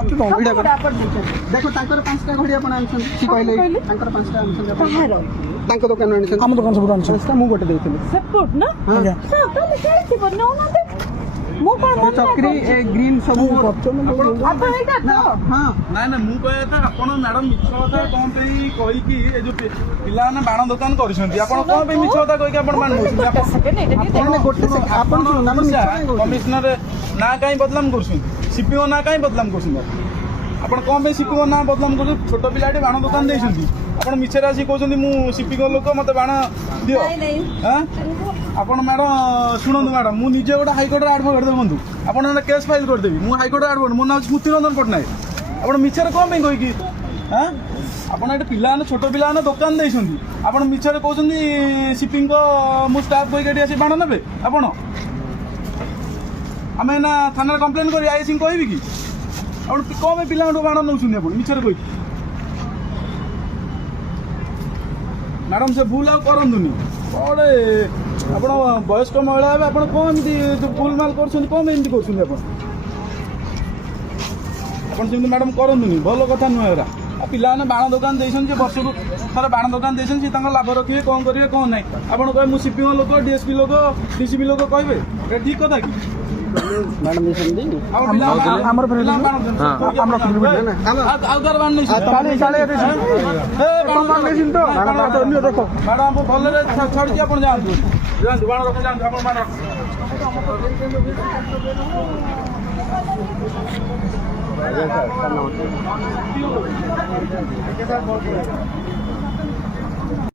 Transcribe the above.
देखो तांकर 5टा घड़ी आपण आनछन की कहले तांकर 5टा आनछन तांको दुकान आनछन हम दुकान सब आनछन मु गोटे देथिले सपोर्ट ना हां तो मैं कहती बनो ना दे मु का मन चक्री ए ग्रीन सब आप एटा तो हां ना ना मु कहया था आपण मैडम मिछ कथा कोन पे कहि कि ए जो पिला ना बाण दुकान करछंती आपण कोन पे मिछ कथा कहि कि आपण मान आपण गोटे आपण कमिश्नर ना काई बदलाम करछंती सीपीओ ना काई बदलाम करछंती आपण कोन पे सीपीओ ना बदलाम कर छोट पिलाटी बाण दुकान देछंती आपण मिछरे आसी कहछंती मु सीपीओ लोक मते बाण दियो नहीं हां आपण मैडम शुणु मैडम मु निजे गोटे हाईकोर्ट एडवोकेट देखु आपण केस फाइल करदेवी मु हाईकोर्ट एडवोकेट मो नाम स्मृति रंजन पट्टनायक आपण मिछरे कौन कही कि हाँ आपण ये पिला छोट पिला दुकान देछंती आपण मिछरे कहउछंती शिपिंग को मु स्टाफ कहि आसी बाण नेबे आपण आमे ना थाना कंप्लेन करी आईसी कहबी कि आपण कौन पिला बाण नौछंती आपण मिछरे कहि मैडम से भूल आ करंदुनी बड़े आपण वयस्क महिला है आपण कौन एमती भूल माल कर कौन एमती कर मैडम करंदुनी भल कथा नुहे पिला बाण दुकान देसन वर्ष को थोड़ा बाण दुकान देसन लाभ रखिए कौन करेंगे कौन ना आप कहे सीपीओ लोक डीएसपी लोक डीसीपी लोक कहे ठीक कथा कि मैडम भल छाड़ी आप जातु बाण रख जातु